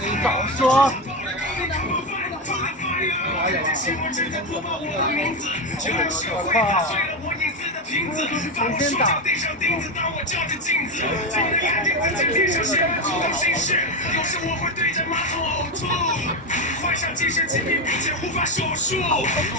你早说。我靠！重新打。患上精神疾病并且无法手术，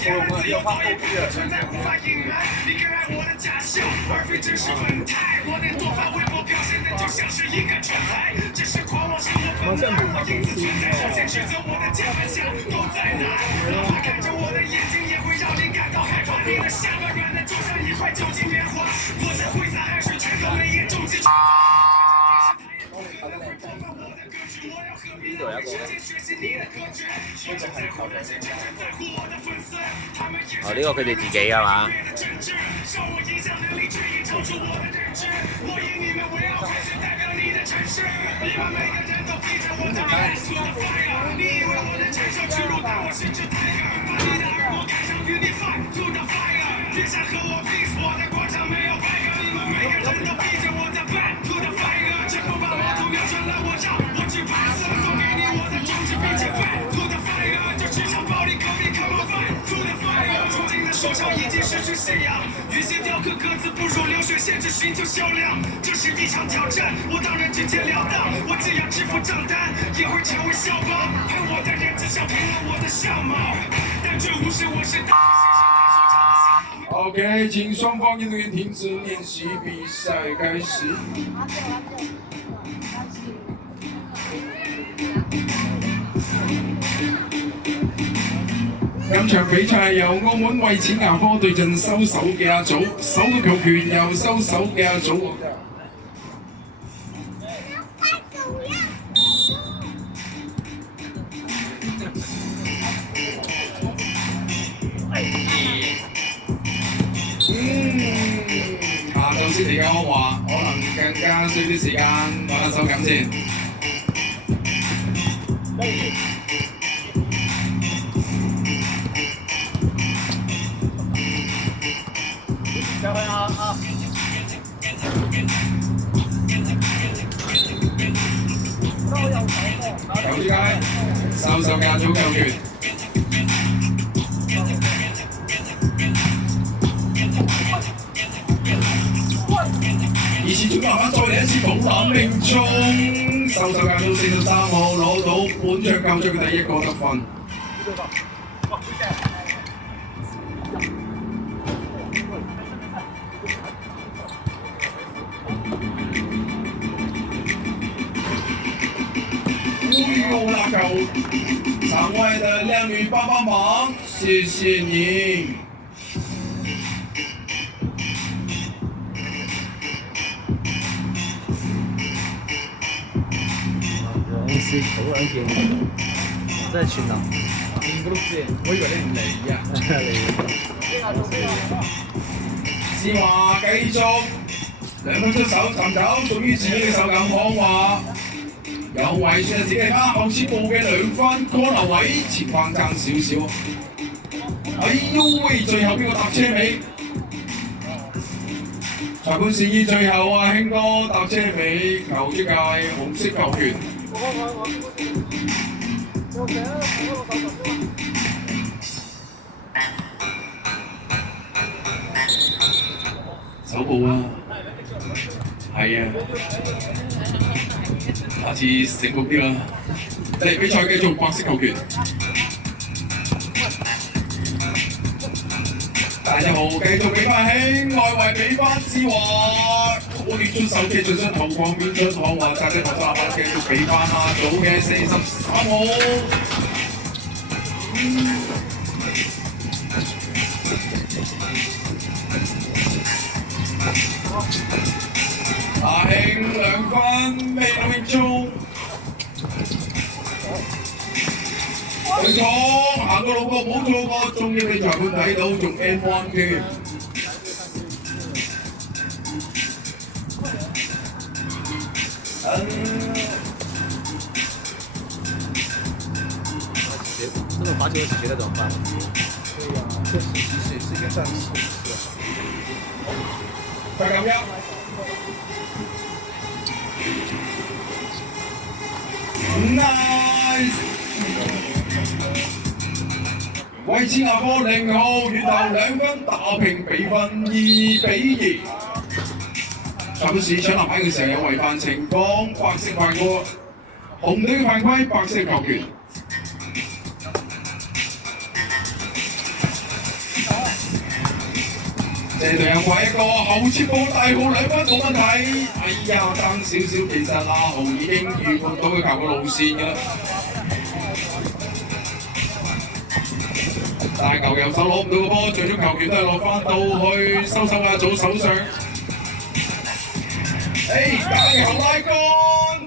言论自由早已不复存在，无法隐瞒你更爱我的假象，而非真实本态。我的多发微博表现的就像是一个蠢材，只是狂妄是我本来，我因此存在，首先指责我的键盘侠都在哪？哪怕看着我的眼睛也会让你感到害怕，你的下巴软的就像一块酒精棉花，我在挥洒汗水全都没严重击。呢度有一個，哦呢個佢哋自己㗎嘛？手上已经失去信仰，与其雕刻歌词，不如流水线去寻求销量。这是一场挑战，我当然直截了当。我既要支付账单，也会成为笑话。恨我的人只想评论我的相貌，但这无视我是大先生。OK， 请双方运动员停止练习，比赛开始。今場比賽由澳門衛展牙科對陣收手嘅阿祖，手到強權由收手嘅阿祖。下晝先嚟嘅安華，可能更加需啲時間揾下手感先。交去啊！球之間，收手嘅阿祖球權。二次中籃板再嚟一次補籃命中，收手嘅阿祖43號攞到本場球賽嘅第一個得分。拉球，场外的靓女帮帮忙，谢谢您。公司好兩件，真係全能。我都知，我以為你唔嚟啊！思華繼續兩分出手尋找屬於自己嘅手感講話。有位算係自己啱後切步嘅兩分 corner 位，前框爭少少。哎呦喂！最後邊個搭車尾？裁判示意最後啊，興哥搭車尾，球出界，紅色球權。手部啊，係啊。下次醒目啲啦！嚟比賽繼續白色球權。大隻豪繼續俾翻興，外圍俾翻志華，好亂出手嘅進身後框面出項華，扎隻頭三板繼續俾翻阿祖嘅43號。阿興兩分未到命中，對錯行個路角冇錯過，終於俾裁判睇到，仲 N1 添。这种罚球是谁的怎么办？对呀，这17岁是一个战士，是吧？快咁樣。Nice！ 維持牙科0號，月頭2分打平比分2比2。賽本市搶籃板嘅時候有違犯情況，白色犯過，紅隊嘅犯規，白色球權。這隊有怪一個後切波大號2分冇問題。哎呀，爭少少，其實阿豪已經預判到佢球嘅路線㗎啦。大牛右手攞唔到個波，最終球權都係落翻到去收手亞組手上。假嘅後拉桿，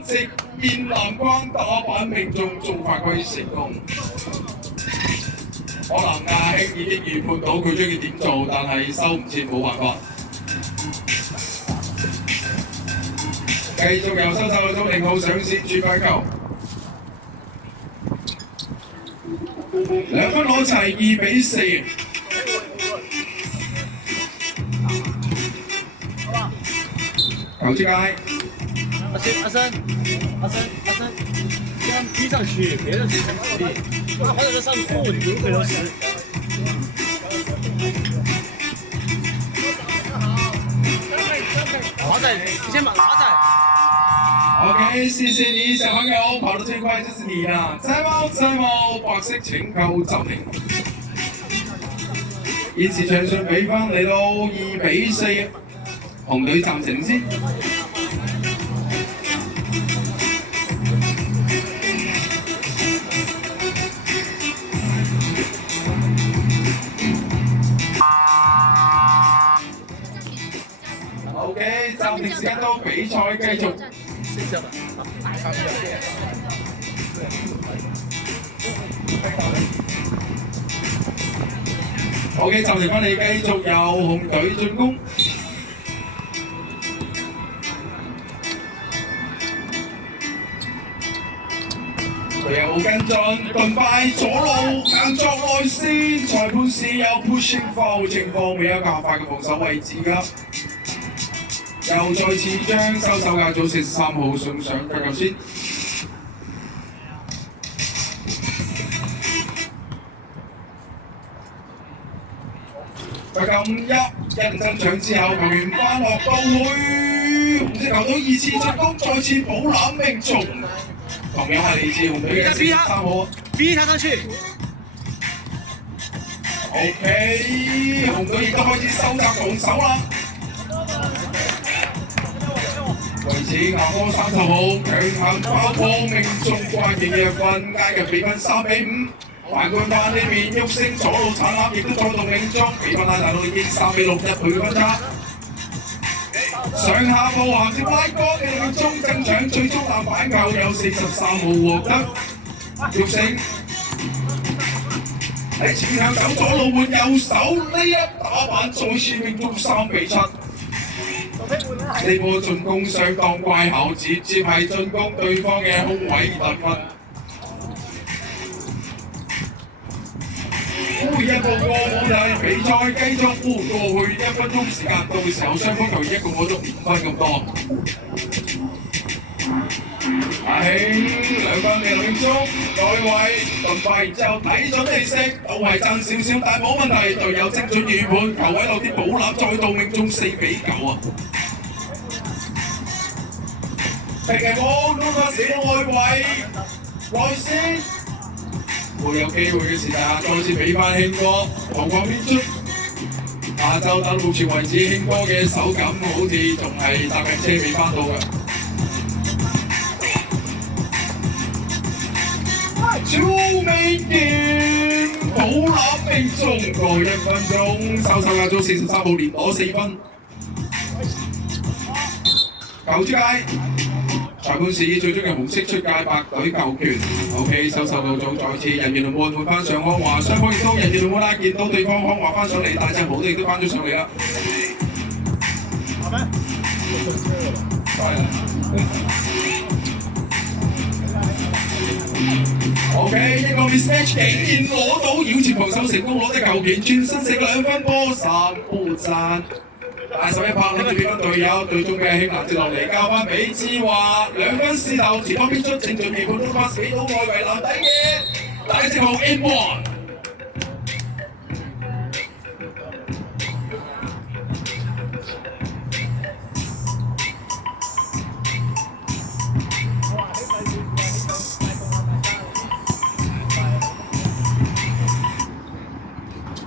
直面籃框打板命中，做犯規成功。可能阿興已經預判到佢將要點做，但係收唔切冇辦法。繼續由收手組0號上線轉快球，2分攞齊2比4。球之界，阿生，这样踢上去，别人谁成实力？那或者是上库，你不会都是。华仔，你先把华仔。OK， 謝謝你，小朋友，跑得最快就是你啦！再冇，白色請扣暫停。現時場上比分嚟到2比4，紅隊暫停先。OK， 暫停時間到，比賽繼續。OK， 暫停翻嚟，繼續由紅隊進攻。隊友跟進，盾快左路硬作內線，裁判是有 pushing foul 情況，未有較快嘅防守位置㗎。又再次將收手亞組43號送上腳球先。腳球5-1，一陣搶之後，球員翻落到去，紅色球隊2次進攻，再次補籃命中。同樣係嚟自紅隊嘅43號。逼他上去。OK， 紅隊亦都開始收窄防守啦。為此，牙科30號強行爆破命中關鍵嘅1分，加入比分3比5。反觀翻呢邊，旭升左路鏟籃，亦都再度命中，比分拉大到已經3比6，1倍嘅分差。上下步銜接拉桿嘅命中增長，最終籃板球有43號獲得。旭升喺前向走左路換右手，呢一打板再次命中3比7。呢波進攻相當乖巧，直接係進攻對方嘅空位而得分。一步過冇題，比賽繼續過去1分鐘時間，到時候雙方球員一共攞咗5分咁多。阿興2分嘅命中，外圍盾快，然之後睇準地色，都係爭少少，但冇問題，隊友精準預判，球位落啲補籃，再度命中4比9啊！平嘅波攞個死外圍，內線。會有機會嘅時間，再次俾翻興哥同框編出。下晝到目前為止，興哥嘅手感好似仲係搭緊車未翻到㗎。超美劍補籃命中，過1分鐘，收手亞組43號連攞4分。球出界。裁判示意最終嘅紅色出界，白隊球權。OK， 收到組再次人員輪換翻上康華，雙方亦都人員輪換啦，見到對方康華翻上嚟，但係好亦都翻咗上嚟啦。係咩？ OK， 一個 mismatch 竟然攞到繞前防守成功，攞隻球權轉身射個2分波，3波讚。大手一拍，諗住俾翻隊友，隊中嘅興南接落嚟，交翻俾志華，2分試頭，前方邊出正準備判中 pass 俾到外圍籃底嘅大隻號 M1。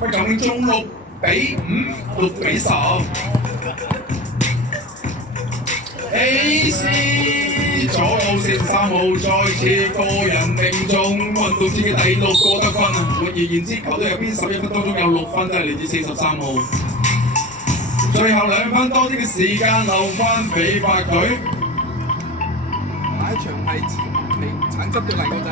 不夠中6比5，6比10。AC 左路43號再次個人命中，運動戰嘅第6個得分啊！換而言之，球隊入邊11分當中有6分都係嚟自43號。最後2分多啲嘅時間留翻俾白隊。下一場係橙汁對泥狗仔。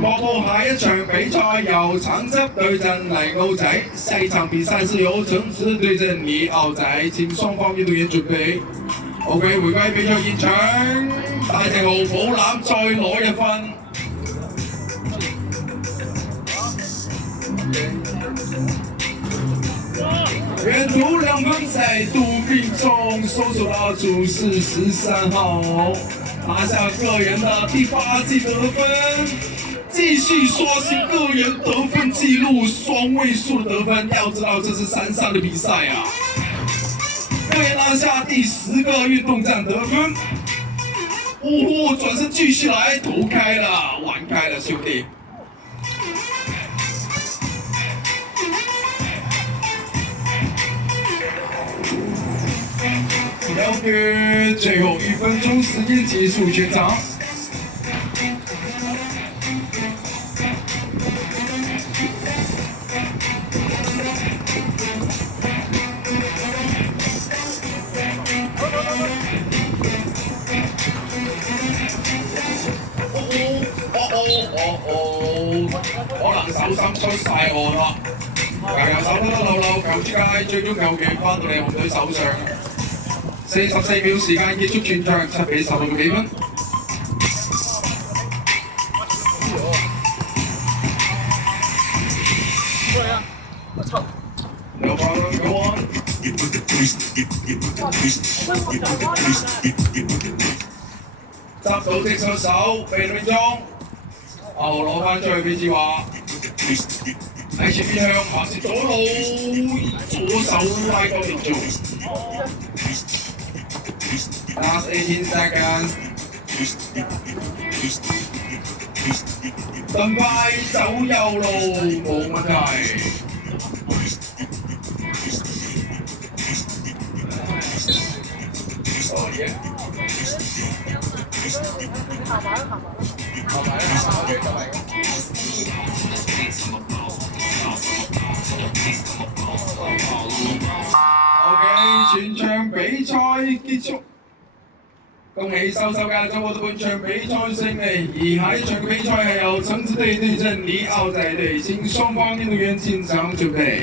播報下一場比賽由橙汁對陣泥澳仔，下一場比賽是由橙汁對陣泥澳仔，請雙方運動員準備。OK， 回歸比賽現場，大隻號補籃再攞1分。遠投2分再度命中，收手到主是13號。拿下個人的第8季得分，繼續刷新個人得分紀錄，雙位數的得分。要知道這是3場的比賽啊！個人拿下第10個運動戰得分。轉身繼續來投開了，玩開了，兄弟。了解，最後1分鐘時間結束全場。可能手心出晒汗啦，又手得漏漏，球之界最終球權翻到嚟紅隊手上。44秒時間結束全場，7比16嘅比分。6分go on。執到隻手手，被命中。攞翻出去俾志華。喺前邊向橫射左路，左手拉高命中。Last 18 seconds。盾牌走右路冇問題。OK， 全場比賽結束。恭喜收家將獲得本場比賽勝利，而下一場比賽係由橙子隊對陣泥澳仔隊，請雙方運動員進場準備。